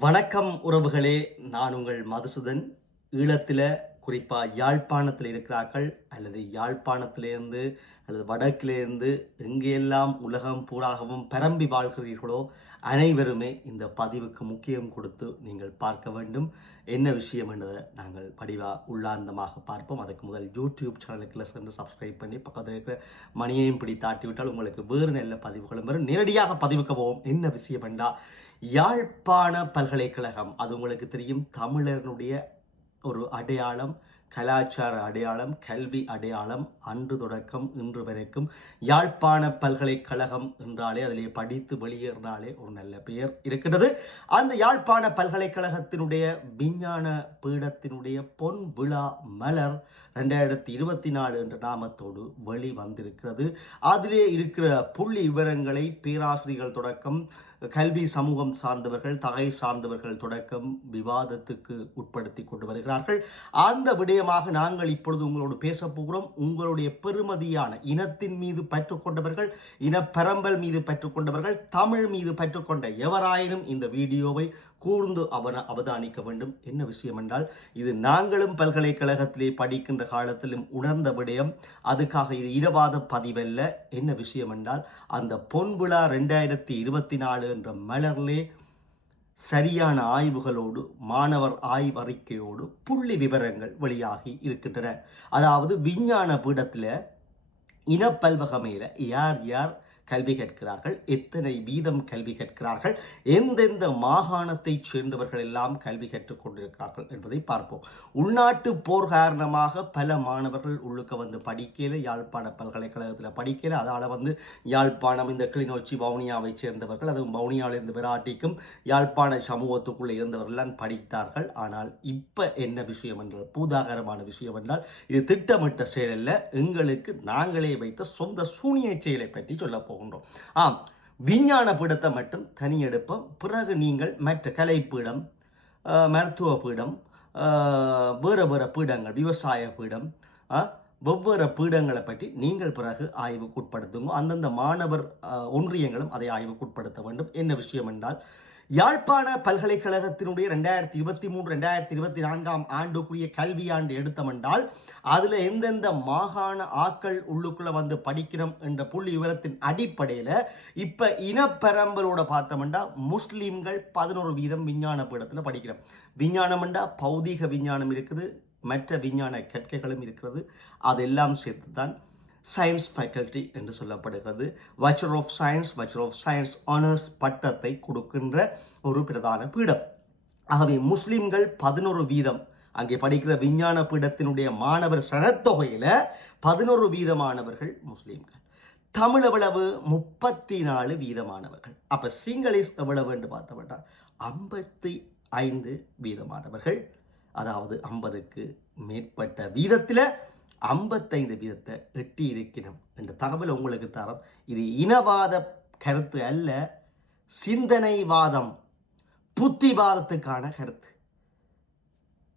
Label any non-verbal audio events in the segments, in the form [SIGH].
வணக்கம் உறவுகளே நான் உங்கள் மதுசூதன். ஈழத்தில் குறிப்பாக யாழ்ப்பாணத்தில் இருக்கிறார்கள் அல்லது யாழ்ப்பாணத்திலேருந்து அல்லது வடக்கிலிருந்து எங்கெல்லாம் உலகம் பூராகவும் பரம்பி வாழ்கிறீர்களோ அனைவருமே இந்த பதிவுக்கு முக்கியம் கொடுத்து நீங்கள் பார்க்க வேண்டும். என்ன விஷயம் என்றதை நாங்கள் படிவாக உள்ளார்ந்தமாக பார்ப்போம். அதுக்கு முதல் யூடியூப் சேனலுக்குள்ள சென்று சப்ஸ்கிரைப் பண்ணி பக்கத்தில் இருக்கிற மணியையும் பிடி தாட்டிவிட்டால் உங்களுக்கு வேறு நல்ல பதிவுகளும் வரும். நேரடியாக பதிவுக்கு போவோம். என்ன விஷயம் என்றால் யாழ்ப்பாண பல்கலைக்கழகம் அது உங்களுக்கு தெரியும் தமிழர்களுடைய ஒரு அடையாளம். கலாச்சார அடையாளம் கல்வி அடையாளம் அன்று தொடக்கம் இன்று வரைக்கும் யாழ்ப்பாண பல்கலைக்கழகம் என்றாலே அதிலே படித்து வெளியேறினாலே ஒரு நல்ல பெயர் இருக்கிறது அந்த யாழ்ப்பாண பல்கலைக்கழகத்தினுடைய விஞ்ஞான பீடத்தினுடைய பொன் விழா மலர் ரெண்டாயிரத்தி இருபத்தி நாலு என்ற நாமத்தோடு வெளி வந்திருக்கிறது அதிலே இருக்கிற புள்ளி விவரங்களை பேராசிரியர்கள் தொடக்கம் கல்வி சமூகம் சார்ந்தவர்கள் தகை சார்ந்தவர்கள் தொடக்கம் விவாதத்துக்கு உட்படுத்தி கொண்டு வருகிறார்கள். அந்த நிச்சயமாக நாங்கள் இப்பொழுது உங்களோடு பேச போகிறோம். உங்களுடைய பெருமதியான இனத்தின் மீது பற்றுக்கொண்டவர்கள் இனப்பரம்பல் மீது பற்றுக்கொண்டவர்கள் தமிழ் மீது பற்றுக்கொண்ட எவராயினும் இந்த வீடியோவை கூர்ந்து அவன அவதானிக்க வேண்டும். என்ன விஷயம் என்றால் இது நாங்களும் பல்கலைக்கழகத்திலே படிக்கின்ற காலத்திலும் உணர்ந்த விடயம். அதுக்காக இது இரவாத பதிவல்ல. என்ன விஷயம் என்றால் அந்த பொன் விழா ரெண்டாயிரத்தி இருபத்தி நாலு என்ற மலர்லே சரியான ஆய்வுகளோடு மாணவர் ஆய்வறிக்கையோடு புள்ளி விவரங்கள் வெளியாகி இருக்கின்றன. அதாவது விஞ்ஞான பீடத்தில் இனப்பல்வகமையில் யார் யார் கல்வி கற்கிறார்கள். எத்தனை வீதம் கல்வி கற்கிறார்கள். எந்தெந்த மாகாணத்தைச் சேர்ந்தவர்கள் எல்லாம் கல்வி கற்றுக் கொண்டிருக்கிறார்கள் என்பதை பார்ப்போம். உள்நாட்டு போர் காரணமாக பல மாணவர்கள் உள்ளுக்க வந்து படிக்கல யாழ்ப்பாண பல்கலைக்கழகத்தில் படிக்கல அதால் வந்து யாழ்ப்பாணம் இந்த கிளிநொச்சி வவுனியாவை சேர்ந்தவர்கள் அதுவும் வவுனியாவிலிருந்து விராட்டிக்கும் யாழ்ப்பாண சமூகத்துக்குள்ளே இருந்தவர்கள்லாம் படித்தார்கள். ஆனால் இப்போ என்ன விஷயம் என்றால் பூதாகரமான விஷயம் என்றால் இது திட்டமிட்ட செயல் அல்ல. எங்களுக்கு நாங்களே வைத்த சொந்த சூனிய செயலை பற்றி சொல்லப்போம் போகின்றோம். ஆம் விஞ்ஞான பீடத்தை மட்டும் தனியெடுப்போம் பிறகு நீங்கள் மற்ற கலைப்பீடம் மருத்துவ பீடம் வேறு வேறு பீடங்கள் விவசாய பீடம் வெவ்வேறு பீடங்களை பற்றி நீங்கள் பிறகு ஆய்வுக்குட்படுத்துங்க. அந்தந்த மாணவர் ஒன்றியங்களும் அதை ஆய்வுக்குட்படுத்த வேண்டும். என்ன விஷயம் என்றால் யாழ்ப்பாண பல்கலைக்கழகத்தினுடைய ரெண்டாயிரத்தி இருபத்தி மூன்று ரெண்டாயிரத்தி இருபத்தி நான்காம் ஆண்டுக்குரிய கல்வியாண்டு எடுத்தமென்றால் அதில் எந்தெந்த மாகாண ஆக்கள் உள்ளுக்குள்ளே வந்து படிக்கிறோம் என்ற புள்ளி விவரத்தின் அடிப்படையில் இப்போ இனப்பெரம்பலோட பார்த்தோம்னா முஸ்லீம்கள் பதினோரு வீதம் விஞ்ஞான பீடத்தில் படிக்கிறோம். விஞ்ஞானம்ண்டா பௌதீக விஞ்ஞானம் இருக்குது மற்ற விஞ்ஞான கற்கைகளும் இருக்கிறது அதெல்லாம் சேர்த்து தான் சயின்ஸ் ஃபேக்கல்டி என்று சொல்லப்படுகிறது. Bachelor of science bachelor of science honours பட்டத்தை கொடுக்கின்ற ஒரு பிரதான பீடம். ஆகவே முஸ்லிம்கள் பதினொரு வீதம். அங்கே படிக்கிற விஞ்ஞான பீடத்தினுடைய மாணவர் சனத்தொகையில் பதினொரு வீதமானவர்கள் முஸ்லீம்கள். தமிழ் எவ்வளவு? முப்பத்தி நாலு வீதமானவர்கள். அப்போ சிங்களீஸ் எவ்வளவு என்று பார்த்தோம்னா ஐம்பத்தி ஐந்து வீதமானவர்கள். அதாவது ஐம்பதுக்கு மேற்பட்ட வீதத்தில் ஐம்பத்தைந்து வீதத்தை எட்டி இருக்கணும் என்ற தகவல் உங்களுக்கு தரும். இது இனவாத கருத்து அல்ல சிந்தனைவாதம் புத்திவாதத்துக்கான கருத்து.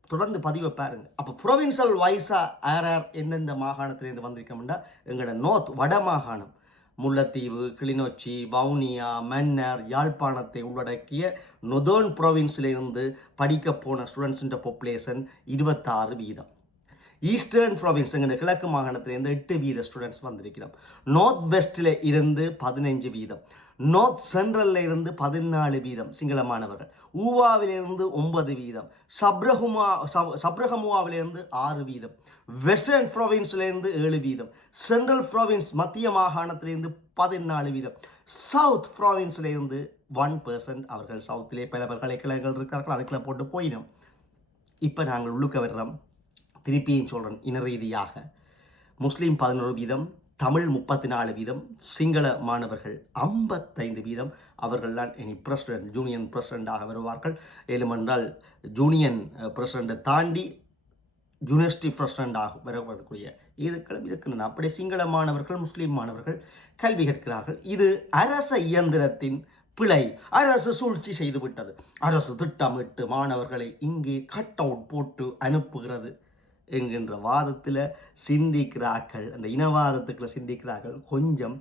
தொடர்ந்து பதிவை பாருங்க. அப்போ ப்ரொவின்சல் வைஸா ஆர்ஆர் யார் எந்தெந்த மாகாணத்திலேருந்து வந்திருக்கோம்னா எங்களோட நோர்த் வட மாகாணம். முல்லைத்தீவு கிளிநொச்சி வவுனியா மன்னர் யாழ்ப்பாணத்தை உள்ளடக்கிய நொதோன் ப்ரொவின்ஸிலிருந்து படிக்க போன ஸ்டூடெண்ட்ஸுன்ற பாப்புலேஷன் இருபத்தாறு வீதம். ஈஸ்டர்ன் ப்ராவின்ஸ் எங்கள் கிழக்கு மாகாணத்திலிருந்து எட்டு வீத ஸ்டூடெண்ட்ஸ் வந்திருக்கிறோம். நார்த் வெஸ்டில் இருந்து பதினஞ்சு வீதம். நார்த் சென்ட்ரல்ல இருந்து பதினாலு வீதம் சிங்கள மாணவர்கள். ஊவாவிலிருந்து ஒன்பது வீதம். சப்ரஹுமா சப்ரஹமுவாவிலிருந்து ஆறு வீதம். வெஸ்டர்ன் ப்ரொவின்ஸ்லேருந்து ஏழு வீதம். சென்ட்ரல் ப்ரொவின்ஸ் மத்திய மாகாணத்திலிருந்து பதினாலு வீதம். சவுத் ப்ராவின்ஸ்லேருந்து ஒன் பர்சன்ட் அவர்கள் சவுத்திலே பல பல்கலைக்கழகங்கள் இருக்கிறார்கள் அதுக்குள்ள போட்டு போயிடும். இப்போ நாங்கள் உள்ளுக்க வர்றோம். திருப்பியும் சொல்கிறேன் இன ரீதியாக. முஸ்லீம் பதினோரு வீதம் தமிழ் முப்பத்தி நாலு வீதம் சிங்கள மாணவர்கள் ஐம்பத்தைந்து வீதம். அவர்கள்தான் இனி பிரசிடென்ட் ஜூனியன் பிரசிடெண்டாக வருவார்கள். ஏழுமென்றால் ஜூனியன் பிரசிடெண்ட்டை தாண்டி யூனிவர்சிட்டி பிரசிடெண்டாக வரக்கூடிய இதுக்களும் இருக்கின்றன. அப்படி சிங்கள மாணவர்கள் முஸ்லீம் மாணவர்கள் கல்வி கற்கிறார்கள் இது அரச இயந்திரத்தின் பிழை. அரசு சூழ்ச்சி செய்துவிட்டது. அரசு திட்டமிட்டு மாணவர்களை இங்கே கட் அவுட் போட்டு அனுப்புகிறது. என்கின்ற வாதத்தில் சிந்திக்கிறார்கள். அந்த இனவாதத்துக்குள்ள சிந்திக்கிறார்கள். கொஞ்சம்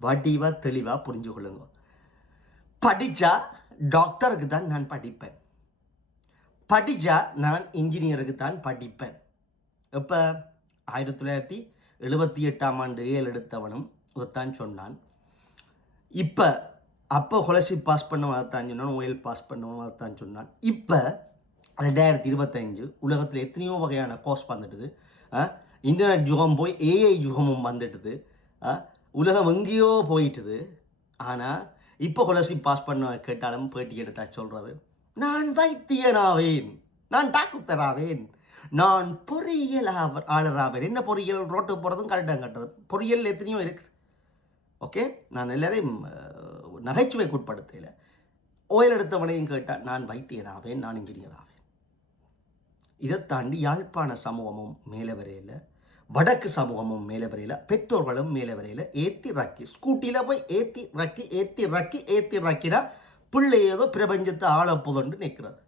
வடிவாக தெளிவாக புரிஞ்சு கொள்ளுங்க படித்தா டாக்டருக்கு தான் நான் படிப்பேன். படித்தா நான் இன்ஜினியருக்கு தான் படிப்பேன். இப்போ ஆயிரத்தி தொள்ளாயிரத்தி எழுபத்தி எட்டாம் ஆண்டு ஏல் எடுத்தவனும் அதைத்தான் சொன்னான். இப்போ அப்போ கொலசி பாஸ் பண்ணவன் அதைத்தான் சொன்னான். ஓயல் பாஸ் பண்ணவன் அதைத்தான் சொன்னான். இப்போ ரெண்டாயிரத்தி இருபத்தஞ்சு உலகத்தில் எத்தனையோ வகையான கோர்ஸ் வந்துட்டுது. ஆ, இன்டர்நெட் யுகம் போய் ஏஐ யுகமும் வந்துட்டுது. ஆ, உலகம் எங்கேயோ போயிட்டுது. ஆனால் இப்போ கொலசி பாஸ் பண்ண கேட்டாலும் பேட்டி எடுத்தா சொல்கிறது நான் வைத்தியனாவேன். நான் டாக்குத்தராவேன். நான் பொறியியல் ஆளராவேன் என்ன பொறியியல்? ரோட்டு போகிறதும் கரெக்டாக கட்டுறது. பொறியியல் எத்தனையோ இருக்குது ஓகே? நான் எல்லாரையும் நகைச்சுவைக்குட்படுத்தல நகைச்சுவைக்கு ஓயல் எடுத்தவனையும் கேட்டால் நான் வைத்தியராவேன் நான் இன்ஜினியர் ஆவேன். இதை தாண்டி யாழ்ப்பாண சமூகமும் மேலே வரையில் வடக்கு சமூகமும் மேலே வரையில் பெற்றோர்களும் மேலே வரையில் ஏற்றி ரக்கி ஸ்கூட்டியில் போய் ஏற்றி ரக்கி ஏற்றி ரக்கி ஏற்றி ரக்கினா பிள்ளை ஏதோ பிரபஞ்சத்தை ஆளப்போதுண்டு நிற்கிறது.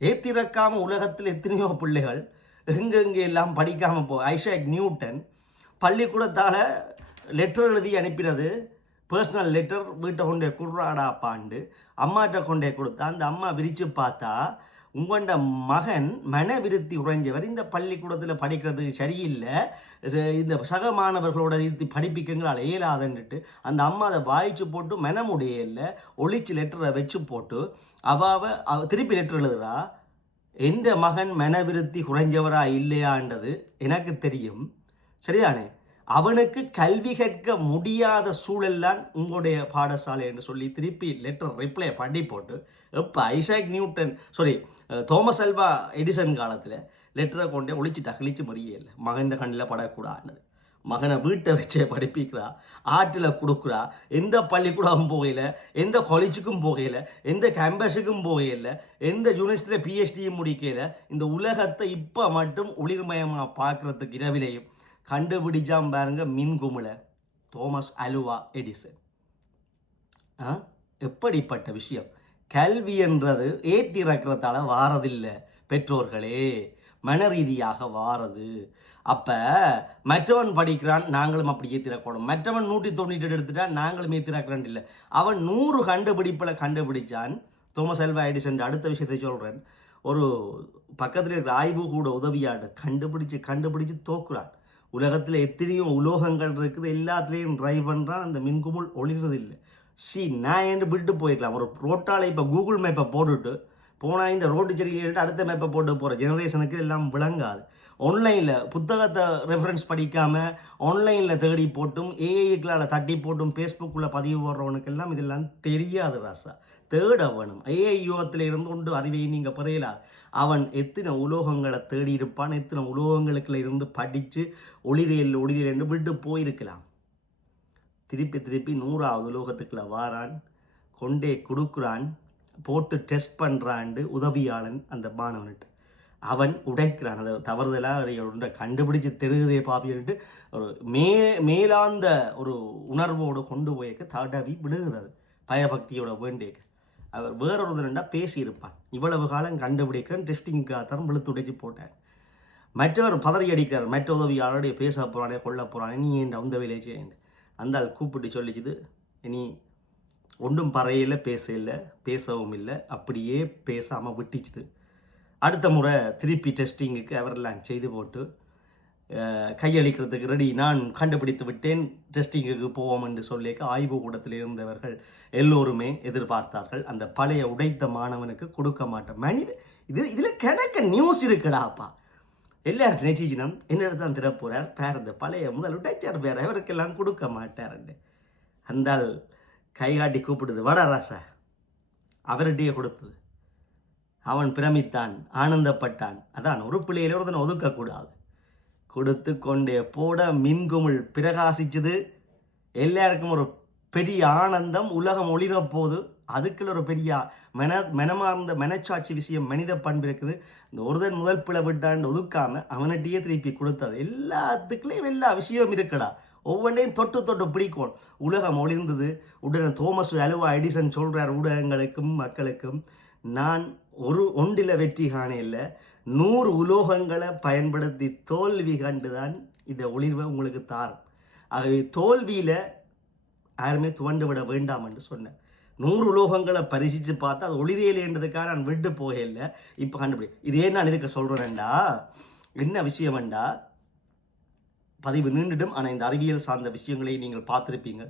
ஏற்றி ரக்காமல் உலகத்தில் எத்தனையோ பிள்ளைகள் எங்கெங்கே எல்லாம் படிக்காமல் போ ஐஷாக் நியூட்டன் பள்ளிக்கூடத்தால் லெட்டர் எழுதி அனுப்பினது பர்சனல் லெட்டர் வீட்டை கொண்டே குர்ராடா பாண்டு அம்மாட்ட கொண்டே கொடுத்தா அந்த அம்மா விரித்து பார்த்தா உங்களோட மகன் மன விருத்தி உறைஞ்சவர் இந்த பள்ளிக்கூடத்தில் படிக்கிறதுக்கு சரியில்லை. ச- இந்த சக மாணவர்களோட இது படிப்பிக்கங்களால் இயலாதுன்னுட்டு அந்த அம்மா அதை வாய்ச்சி போட்டு மனமுடையல ஒளிச்சு லெட்டரை வச்சு போட்டு அவாவ திருப்பி லெட்டர் எழுதுறா. எந்த மகன் மனவிருத்தி குறைஞ்சவரா இல்லையான்றது எனக்கு தெரியும். சரிதானே? அவனுக்கு கல்வி கற்க முடியாத சூழல்லாம் உங்களுடைய பாடசாலை என்று சொல்லி திருப்பி லெட்டர் ரிப்ளை பண்ணி போட்டு எப்போ Isaac Newton sorry Thomas Alva Edison காலத்தில் லெட்டரை கொண்டே ஒழிச்சிட்டா கிழிச்சு மறியே இல்லை. மகன் கண்ணில் படக்கூடாது. மகனை வீட்டை வச்சே படிப்பிக்கிறா ஆற்றில் கொடுக்குறா எந்த பள்ளிக்கூடம் போகையில் எந்த காலேஜுக்கும் போகையில் எந்த கேம்பஸுக்கும் போகையில் எந்த யூனிவர்சிட்டியில் பிஹெச்டியும் முடிக்கையில் இந்த உலகத்தை இப்போ மட்டும் ஒளிர்மயமாக பார்க்குறதுக்கு இரவிலையும் கண்டுபிடிச்சாம் பாருங்க மின் குமிழை. Thomas Alva Edison. ஆ? எப்படிப்பட்ட விஷயம்? கல்வி என்றது ஏத்தி இறக்கிறதால வாரதில்லை பெற்றோர்களே. மன ரீதியாக வாரது. அப்போ மற்றவன் படிக்கிறான் நாங்களும் அப்படி ஏத்திரக்கணும் மற்றவன் நூற்றி தொண்ணூற்றி எடுத்துட்டா நாங்களும் ஏத்திரக்கிறோம் இல்லை. அவன் நூறு கண்டுபிடிப்பில் கண்டுபிடிச்சான். தோமஸ் அல்வா எடிசன் அடுத்த விஷயத்தை சொல்கிறேன் ஒரு பக்கத்தில் இருக்கிற ஆய்வு கூட உதவியாடு கண்டுபிடிச்சு கண்டுபிடிச்சு தோக்குறான். உலகத்தில் எத்தனையோ உலோகங்கள் இருக்குது எல்லாத்துலேயும் ட்ரை பண்ணுறான் அந்த மின்குமுள் ஒளிர்றது இல்லை சி நான் ஏன் விட்டு போயிடலாம்? ஒரு ரோட்டால் இப்போ கூகுள் மேப்பை போட்டுட்டு போனால் இந்த ரோட்டு சரியில்லை அடுத்த மேப்பை போட்டு போகிற ஜெனரேஷனுக்கு எல்லாம் விளங்காது. ஆன்லைனில் புத்தகத்தை ரெஃபரன்ஸ் படிக்காமல் ஆன்லைனில் தேடி போட்டும் ஏஐக்களால் தட்டி போட்டும் ஃபேஸ்புக்கில் பதிவு போடுறவனுக்கெல்லாம் இதெல்லாம் தெரியாது ராசா. தேட வேணும். ஏஐ யுகத்தில் இருந்து கொண்டு அறிவை நீங்கள் பெறையலாம் அவன் எத்தனை உலோகங்களை தேடி இருப்பான் எத்தனை உலோகங்களுக்குள்ள இருந்து படித்து ஒளிரியல் ஒளிரியல் என்று விட்டு போயிருக்கலாம். திருப்பி திருப்பி நூறாவது உலோகத்துக்குள்ளே வாரான் கொண்டே கொடுக்குறான் போட்டு டெஸ்ட் பண்ணுறான்ட்டு உதவியாளன் அந்த மாணவன்ட்டு. அவன் உடைக்கிறான். அதை தவறுதலாக ஒன்றை கண்டுபிடிச்சு தெருகுதே பாப்பின்ட்டு ஒரு மே மேலாந்த ஒரு உணர்வோடு கொண்டு போயிருக்க தடவி விடுகிறது. பயபக்தியோட வேண்டியக்கு. அவர் வேறொரு பேசியிருப்பான். இவ்வளவு காலம் கண்டுபிடிக்கிறேன் டெஸ்டிங்காக தான் வெளுத்து போட்டேன். மற்றவர் பதறி அடிக்கிறார். மற்ற உதவியாளருடைய பேச போகிறானே கொல்ல போகிறானே நீ ஏன் அந்த வேலையை செய்ய அந்த ஆள் கூப்பிட்டு சொல்லிச்சுது இனி ஒன்றும் பறையில் பேச இல்லை பேசவும் இல்லை அப்படியே பேசாமல் விட்டுச்சுது. அடுத்த முறை திருப்பி டெஸ்டிங்குக்கு அவரெல்லாம் செய்து போட்டு கையளிக்கிறதுக்கு ரெடி நான் கண்டுபிடித்து விட்டேன் டெஸ்டிங்குக்கு போவோம் என்று சொல்லிக்க ஆய்வு கூடத்தில் இருந்தவர்கள் எல்லோருமே எதிர்பார்த்தார்கள். அந்த பழைய உடைத்த மாணவனுக்கு கொடுக்க மாட்டேன் மனித இது இதில் கிடக்க நியூஸ் இருக்குடாப்பா எல்லாரும் நினைச்சிச்சினம் என்ன தான் திறப்புறார். பேர் இந்த பழைய முதல் உடைச்சார் பேர் அவருக்கெல்லாம் கொடுக்க மாட்டார் அந்தால் கைகாட்டி கூப்பிடுது வட ராசா அவர்கிட்டயே கொடுத்தது அவன் பிரமித்தான் ஆனந்தப்பட்டான். அதான் ஒரு பிள்ளையில ஒருத்தனை ஒதுக்கக்கூடாது. கொடுத்து கொண்டே போட மின்குமிழ் பிரகாசிச்சது. எல்லாருக்கும் ஒரு பெரிய ஆனந்தம் உலகம் ஒளிரப் போது அதுக்குள்ள ஒரு பெரிய மென மெனமார்ந்த மனச்சாட்சி விஷயம் மனித பண்பு இருக்குது இந்த ஒருதன் முதல் பிள்ளை விட்டாண்டு ஒதுக்காம அவன்கிட்டயே திருப்பி கொடுத்தது. எல்லாத்துக்குள்ளேயும் எல்லா விஷயம் இருக்குடா. ஒவ்வொன்றையும் தொட்டு தொட்டு பிடிக்கும். உலகம் ஒளிர்ந்தது. உடனே தோமஸ் அலுவா எடிசன் சொல்கிறார் ஊடகங்களுக்கும் மக்களுக்கும் நான் ஒரு ஒன்றில் வெற்றி காண இல்லை. நூறு உலோகங்களை பயன்படுத்தி தோல்வி கண்டுதான் இந்த ஒளிர்வை உங்களுக்கு தார் ஆகவே தோல்வியில் யாருமே துவண்டு விட வேண்டாம் என்று சொன்னேன். நூறு உலோகங்களை பரிசித்து பார்த்தா அது ஒளிரியலேன்றதுக்காக நான் விட்டு போகலை. இப்போ கண்டுபிடி. இதே நான் இதுக்கு சொல்கிறேன்டா என்ன விஷயம்டா பதிவு நீண்டிடும் ஆனால் இந்த அறிவியல் சார்ந்த விஷயங்களை நீங்கள் பார்த்துருப்பீங்க.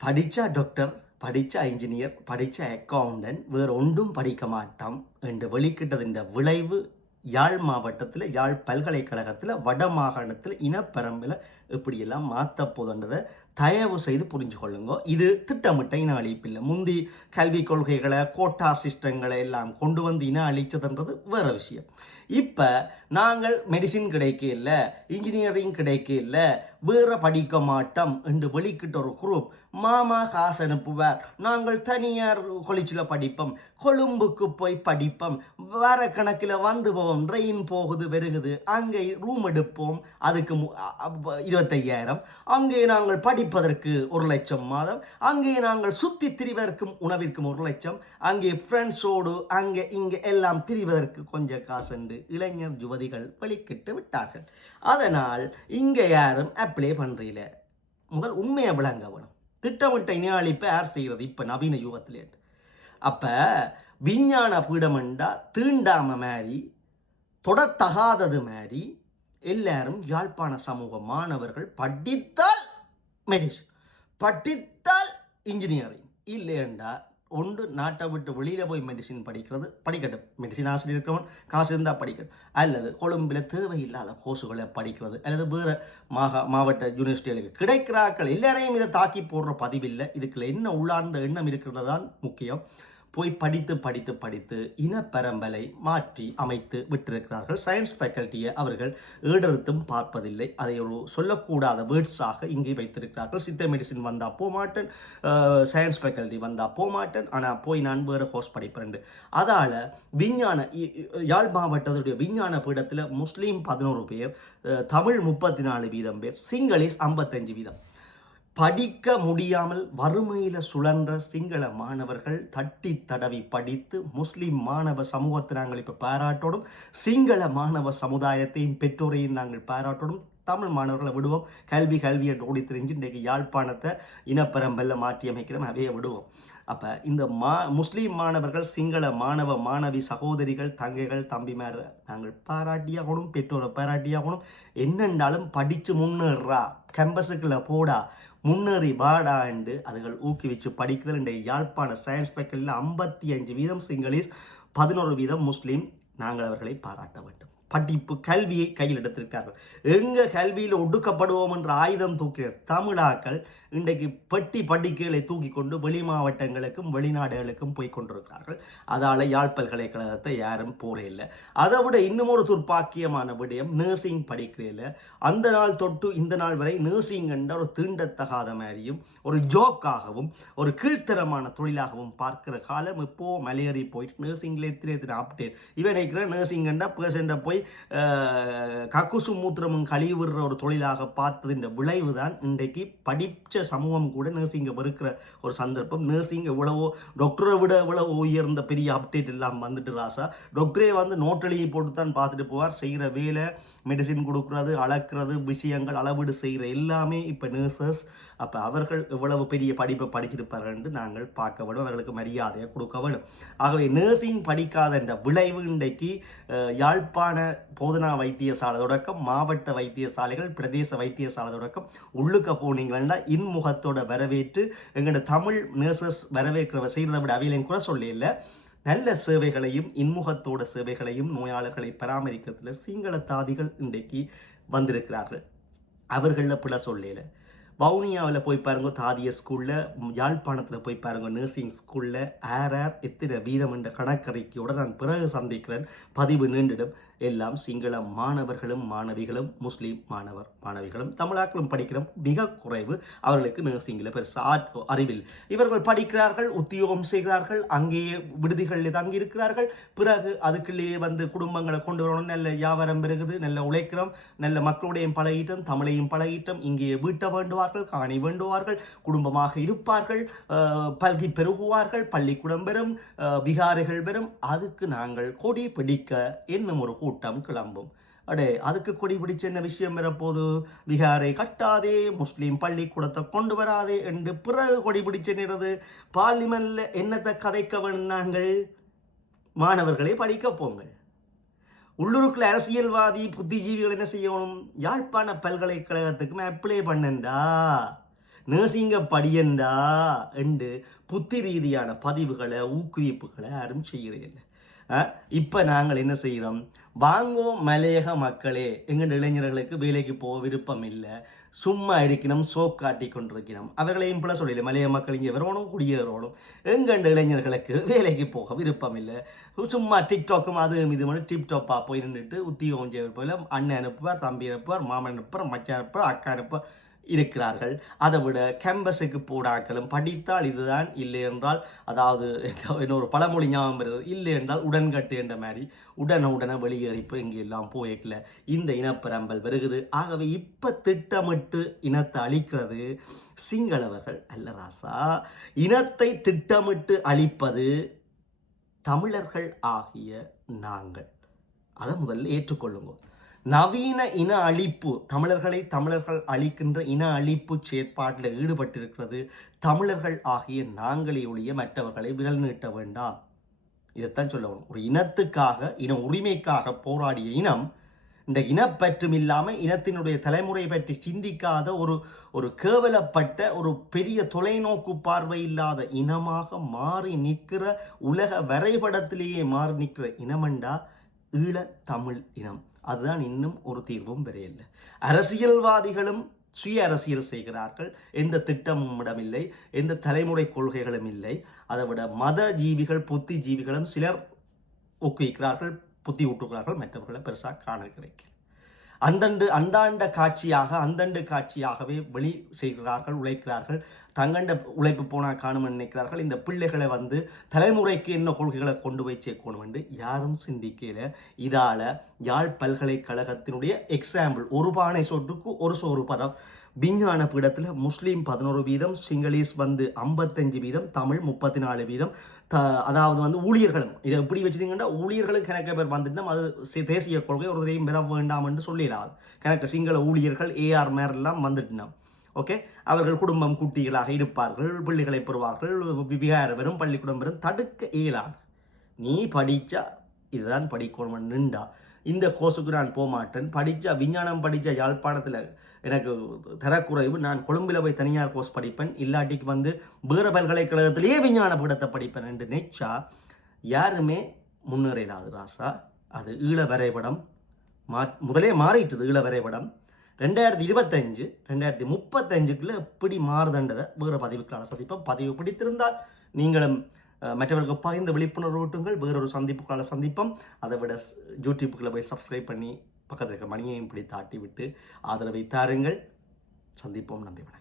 படித்தா டாக்டர் படித்த இன்ஜினியர் படித்த அக்கௌண்டன்ட் வேறு ஒன்றும் படிக்க மாட்டான் என்று வெளிக்கிட்டதின் விளைவு யாழ் மாவட்டத்தில் யாழ் பல்கலைக்கழகத்தில் வட மாகாணத்தில் இனப்பெரம்பில் இப்படியெல்லாம் மாற்ற போதுன்றதை தயவு செய்து புரிஞ்சு கொள்ளுங்க. இது திட்டமிட்ட இன அழிப்பில்லை. முந்தி கல்விக் கொள்கைகளை கோட்டா சிஸ்டங்களை எல்லாம் கொண்டு வந்து இன அழிச்சதுன்றது வேறு விஷயம். இப்போ நாங்கள் மெடிசின் கிடைக்க இல்லை இன்ஜினியரிங் கிடைக்க இல்லை வேற படிக்க மாட்டோம் என்று வெளிக்கிட்ட ஒரு குரூப் மாமா காசு அனுப்புவார் நாங்கள் தனியார் கொலிச்சில் படிப்போம். கொழும்புக்கு போய் படிப்போம். வேற கணக்கில் வந்து போவோம். ட்ரெயின் போகுது வருகுது. அங்கே ரூம் எடுப்போம். அதுக்கு மு- இருபத்தையாயிரம். அங்கே நாங்கள் படிப்பதற்கு ஒரு லட்சம் மாதம். அங்கே நாங்கள் சுற்றி திரிவதற்கும் உணவிற்கும் ஒரு லட்சம். அங்கே ஃப்ரெண்ட்ஸோடு அங்கே இங்கே எல்லாம் திரிவதற்கு கொஞ்சம் காசுண்டு. இளைஞர் யுவதிகள் வெளிக்கிட்டு விட்டார்கள். அதனால் இங்கே யாரும் அப்ளை பண்ணுறீல முதல் உண்மையை விளங்க வேணும். திட்டமிட்ட இன அழிப்பை யார் செய்கிறது இப்போ நவீன யுகத்திலே அப்போ விஞ்ஞான பீடமெண்டா தீண்டாம மாதிரி தொடத்தகாதது மாதிரி எல்லாரும் யாழ்ப்பாண சமூக மாணவர்கள் படித்தால் மெடிசன் படித்தால் இன்ஜினியரிங் இல்லையண்டா ஒன்று நாட்டை விட்டு வெளியில் போய் மெடிசின் படிக்கிறது படிக்கட்டும். மெடிசின் ஆசிரியர் இருக்கிறவன் காசு இருந்தால் படிக்கட்டும். அல்லது கொழும்பில் தேவையில்லாத கோர்ஸுகளை படிக்கிறது அல்லது வேறு மாகா மாவட்ட யூனிவர்சிட்டிகளுக்கு கிடைக்கிறாக்கள் எல்லாரையும் இதை தாக்கி போடுற பதிவில்லை. இதுக்குள்ள என்ன உள்ளார்ந்த எண்ணம் இருக்கிறது தான் முக்கியம். போய் படித்து படித்து படித்து இனப்பெரம்பலை மாற்றி அமைத்து விட்டிருக்கிறார்கள். சயின்ஸ் ஃபேக்கல்ட்டியை அவர்கள் ஈடறுத்தும் பார்ப்பதில்லை. அதை ஒரு சொல்லக்கூடாத வேர்ட்ஸாக இங்கே வைத்திருக்கிறார்கள். சித்த மெடிசின் வந்தால் போமாட்டேன் சயின்ஸ் ஃபேக்கல்ட்டி வந்தால் போமாட்டேன் ஆனால் போய் நான் வேறு கோர்ஸ் படிப்பேன் அதால் விஞ்ஞான இ- யாழ் மாவட்டத்துடைய விஞ்ஞான பீடத்தில் முஸ்லீம் பதினோரு பேர் தமிழ் முப்பத்தி நாலு வீதம் பேர் சிங்களீஸ் ஐம்பத்தஞ்சு வீதம். படிக்க முடியாமல் வறுமையில் சுழன்ற சிங்கள மாணவர்கள் தட்டி தடவி படித்து முஸ்லீம் மாணவ சமூகத்தை நாங்கள் இப்போ பாராட்டோடும் சிங்கள மாணவ சமுதாயத்தையும் பெற்றோரையும் நாங்கள் பாராட்டோடும் தமிழ் மாணவர்களை விடுவோம். கல்வி கல்வியை ஓடி தெரிஞ்சு இன்றைக்கு யாழ்ப்பாணத்தை இனப்பெரம்பல்ல மாற்றி அமைக்கிறோம். அவையே விடுவோம். அப்போ இந்த மா முஸ்லீம் மாணவர்கள் சிங்கள மாணவ மாணவி சகோதரிகள் தங்கைகள் தம்பிமார் நாங்கள் பாராட்டியாகணும் பெற்றோரை பாராட்டியாகணும். என்னென்றாலும் படித்து முன்னேறா கேம்பஸுக்குள்ள போடா முன்னேறி வாடா என்று அதுகள் ஊக்குவிச்சு படிக்குதல். என்ற யாழ்ப்பாண சயின்ஸ் ஃபேக்கல்டியில் ஐம்பத்தி அஞ்சு வீதம் சிங்களீஸ் பதினோரு வீதம் முஸ்லீம் நாங்கள் அவர்களை பாராட்ட வேண்டும். படிப்பு கல்வியை கையில் எடுத்திருக்கார்கள். எங்கே கல்வியில் ஒடுக்கப்படுவோம் என்ற ஆயுதம் தூக்கிய தமிழாக்கள் இன்றைக்கு பெட்டி படிக்கைகளை தூக்கி கொண்டு வெளி மாவட்டங்களுக்கும் வெளிநாடுகளுக்கும் போய் கொண்டிருக்கிறார்கள். அதால் யாழ் பல்கலைக்கழகத்தை யாரும் போறே இல்லை. அதை விட இன்னும் ஒரு துர்ப்பாக்கியமான விடயம் நர்சிங் படிக்கையில் அந்த நாள் தொட்டு இந்த நாள் வரை நர்சிங் என்ற ஒரு தீண்டத்தகாத மாதிரியும் ஒரு ஜோக்காகவும் ஒரு கீழ்த்தரமான தொழிலாகவும் பார்க்கிற காலம் இப்போ மலையேறி போயிட்டு நர்சிங்கில் எத்தனை எத்தனை அப்டேட் இவன் நினைக்கிற நர்சிங் என்ற பேஷண்ட்டை போய் கக்குசு மூத்திரமும் கழிவு விடுற ஒரு தொழிலாக பார்த்ததின் விளைவு தான் இன்றைக்கு படித்த சமூகம் கூட நர்சிங்கை வெறுக்கிற ஒரு சந்தர்ப்பம். நர்சிங் எவ்வளவோ டாக்டரை விட எவ்வளவோ உயர்ந்த பெரிய அப்டேட் எல்லாம் வந்துட்டு ராசா. டாக்டரே வந்து நோட்டெழுதி போட்டு தான் பார்த்துட்டு போவார். செய்கிற வேலை மெடிசின் கொடுக்குறது அளக்கிறது விஷயங்கள் அளவீடு செய்கிற எல்லாமே இப்போ நர்சஸ் அப்போ அவர்கள் எவ்வளவு பெரிய படிப்பை படிச்சிருப்பார்கள் என்று நாங்கள் பார்க்க வேண்டும் அவர்களுக்கு மரியாதையை கொடுக்க வேண்டும் ஆகவே நர்சிங் படிக்காத என்ற விளைவு இன்றைக்கு யாழ்ப்பாண போதனா வைத்தியசாலை தொடக்கம் மாவட்ட வைத்தியசாலைகள் பிரதேச வைத்தியசாலை தொடக்கம். உள்ளுக்க போனீங்கன்னா இன்முகத்தோட வரவேற்று எங்களோட தமிழ் நர்சஸ் வரவேற்கிற செய்கிறத விட அவையிலையும் கூட சொல்லல நல்ல சேவைகளையும் இன்முகத்தோட சேவைகளையும் நோயாளர்களை பராமரிக்கிறதுல சிங்கள தாதிகள் இன்றைக்கு வந்திருக்கிறார்கள். அவர்களில் பிழை சொல்லல வவுனியாவில் போய் பாருங்க தாதிய ஸ்கூலில் யாழ்ப்பாணத்தில் போய் பாருங்க நர்சிங் ஸ்கூலில் ஆர் ஆர் எத்தனை வீதம் என்ற கணக்கறிக்கையோடு நான் பிறகு சந்திக்கிறேன். பதிவு நீண்டிடும். எல்லாம் சிங்கள மாணவர்களும் மாணவிகளும் முஸ்லீம் மாணவர் மாணவிகளும் தமிழாக்களும் படிக்கிறோம். மிக குறைவு அவர்களுக்கு நர்சிங்கில் பெருசு ஆட் அறிவில். இவர்கள் படிக்கிறார்கள் உத்தியோகம் செய்கிறார்கள் அங்கேயே விடுதிகளில் தங்கி இருக்கிறார்கள். பிறகு அதுக்குள்ளேயே வந்து குடும்பங்களை கொண்டு வரணும். நல்ல வியாபாரம் பெருகுது நல்ல உழைக்கிறோம் நல்ல மக்களுடையும் பழகிட்டோம் தமிழையும் பழகிட்டோம் இங்கே வீட்டை வேண்டுவார்கள் காணி வேண்டுவார்கள் குடும்பமாக இருப்பார்கள் பல்கி பெருகுவார்கள் பள்ளிக்கூடம் பெறும் விகாரைகள் பெறும். அதுக்கு நாங்கள் கொடி பிடிக்க என்னும் ஒரு கூட்டம் கிளம்பும். அடே அதுக்கு கொடி பிடிச்ச என்ன விஷயம் வரப்போது விகாரை கட்டாதே முஸ்லீம் பள்ளிக்கூடத்தை கொண்டு வராதே என்று பிறகு கொடி பிடிச்சென்றது பார்லிமெண்ட்ல என்னத்தை கதைக்க வேணாங்கள் மாணவர்களை படிக்க போங்கள். உள்ளூருக்குள்ள அரசியல்வாதி புத்திஜீவிகள் என்ன செய்யணும்? யாழ்ப்பாண பல்கலைக்கழகத்துக்கும் அப்ளை பண்ணண்டா? நர்சிங்க படியண்டா? என்று புத்தி ரீதியான பதிவுகளை ஊக்குவிப்புகளை யாரும் செய்கிறதில்லை இப்போ நாங்கள் என்ன செய்கிறோம் வாங்கோ மலையக மக்களே எங்கள் இளைஞர்களுக்கு வேலைக்கு போக விருப்பம் இல்லை. சும்மா இருக்கணும் சோக் காட்டி கொண்டிருக்கணும் அவர்களையும் போல சொல்லல மலைய மக்கள் இங்கே வரணும் குடியேறணும் எங்கள் இளைஞர்களுக்கு வேலைக்கு போக விருப்பம் இல்லை. சும்மா டிக்டாக்கும் அது இது மட்டும் டிப்டாப்பாக போய் நின்றுட்டு உத்தியோகம் செய்வார் போல அண்ணன் அனுப்புவார் தம்பி அனுப்புவார் மாமன் அனுப்புவார் மச்சான் அனுப்புவார் அக்கா அனுப்புவார். இருக்கிறார்கள். அதை விட கேம்பஸுக்கு போனாக்களும் படித்தால் இதுதான் இல்லை என்றால் அதாவது [LAUGHS] இன்னொரு பழமொழி ஞாபகம் வருது. இல்லை என்றால் உடன்கட்டு என்ற மாதிரி. உடனே உடனே வெளியேறிப்பு இங்கே எல்லாம் போயிக்கல இந்த இனப்பரம்பல் வருகுது. ஆகவே இப்போ திட்டமிட்டு இனத்தை அழிக்கிறது சிங்களவர்கள் அல்ல ராசா. இனத்தை திட்டமிட்டு அழிப்பது தமிழர்கள் ஆகிய நாங்கள். அதை முதல்ல ஏற்றுக்கொள்ளுங்க. நவீன இன அழிப்பு தமிழர்களை தமிழர்கள் அழிக்கின்ற இன அழிப்பு செயற்பாட்டில் ஈடுபட்டிருக்கிறது. தமிழர்கள் ஆகிய நாங்களே ஒழிய மற்றவர்களை விரல் நீட்ட வேண்டாம். இதைத்தான் சொல்ல ஒரு இனத்துக்காக இன உரிமைக்காக போராடிய இனம் இந்த இனப்பற்றும் இல்லாமல் இனத்தினுடைய தலைமுறை பற்றி சிந்திக்காத ஒரு ஒரு கேவலப்பட்ட ஒரு பெரிய தொலைநோக்கு பார்வை இல்லாத இனமாக மாறி நிற்கிற உலக வரைபடத்திலேயே மாறி நிற்கிற இனமண்டா ஈழ தமிழ் இனம். அதுதான் இன்னும் ஒரு தீர்வும் வரையில்லை. அரசியல்வாதிகளும் சுய அரசியல் செய்கிறார்கள். எந்த திட்டமும் இடமில்லை. எந்த தலைமுறை கொள்கைகளும் இல்லை. அதை விட மத ஜீவிகள் புத்தி ஜீவிகளும் சிலர் ஊக்குவிக்கிறார்கள் புத்தி ஊட்டுகிறார்கள். மற்றவர்களை பெருசாக காண கிடைக்கும் அந்தண்டு அந்தாண்ட காட்சியாக அந்தண்டு காட்சியாகவே வெளி செய்கிறார்கள் உழைக்கிறார்கள். தங்கண்ட உழைப்பு போனால் காணும்னு நினைக்கிறார்கள். இந்த பிள்ளைகளை வந்து தலைமுறைக்கு என்ன கொள்கைகளை கொண்டு போய் சேர்க்கணும் என்று யாரும் சிந்திக்கல. இதால் யாழ் பல்கலைக்கழகத்தினுடைய எக்ஸாம்பிள் ஒரு பானை சொட்டுக்கு ஒரு சோறு பதம். விஞ்ஞான பீடத்தில் முஸ்லீம் பதினோரு வீதம் சிங்களீஸ் வந்து ஐம்பத்தஞ்சு வீதம் தமிழ் முப்பத்தி நாலு வீதம். த அதாவது வந்து ஊழியர்களும் இதை எப்படி வச்சுட்டீங்கன்னா ஊழியர்களும் கணக்கு பேர் வந்துட்டு அது தேசிய கொள்கை ஒரு தடையும் பெற வேண்டாம் என்று சொல்லிடாது கணக்கு சிங்கள ஊழியர்கள் ஏஆர் மேரெல்லாம் வந்துட்டுனா ஓகே? அவர்கள் குடும்பம் குட்டிகளாக இருப்பார்கள் பிள்ளைகளை பெறுவார்கள் விகார வரும் பள்ளிக்கூடம் வரும் தடுக்க இயலாது. நீ படித்தா இதுதான் படிக்கணும் நின்றா. இந்த கோர்ஸுக்கு நான் போக மாட்டேன் விஞ்ஞானம் படித்த யாழ்ப்பாணத்தில் எனக்கு தரக்குறைவு. நான் கொழும்பில் போய் தனியார் கோர்ஸ் படிப்பேன். இல்லாட்டிக்கு வந்து வேறு பல்கலைக்கழகத்திலேயே விஞ்ஞான படத்தை படிப்பேன் என்று நினைச்சா யாருமே முன்னேறாது ராசா. அது ஈழ வரைபடம். மா முதலே மாறிட்டுது ஈழ வரைபடம். ரெண்டாயிரத்தி இருபத்தஞ்சு ரெண்டாயிரத்தி முப்பத்தஞ்சுக்குள்ளே எப்படி மாறுதண்டதை வேறு பதிவுகளால் சந்திப்போம். பதிவு பிடித்திருந்தால் நீங்களும் மற்றவர்களுக்கு பகிர்ந்து விழிப்புணர்வு ஊட்டுங்கள். வேறொரு சந்திப்புக்கால சந்திப்போம். அதை விட யூடியூப்புக்குள்ள போய் சப்ஸ்கிரைப் பண்ணி பக்கத்தில் இருக்க மணியையும் இப்படி தாட்டி விட்டு ஆதரவை தாருங்கள். சந்திப்போம். நன்றி வணக்கம்.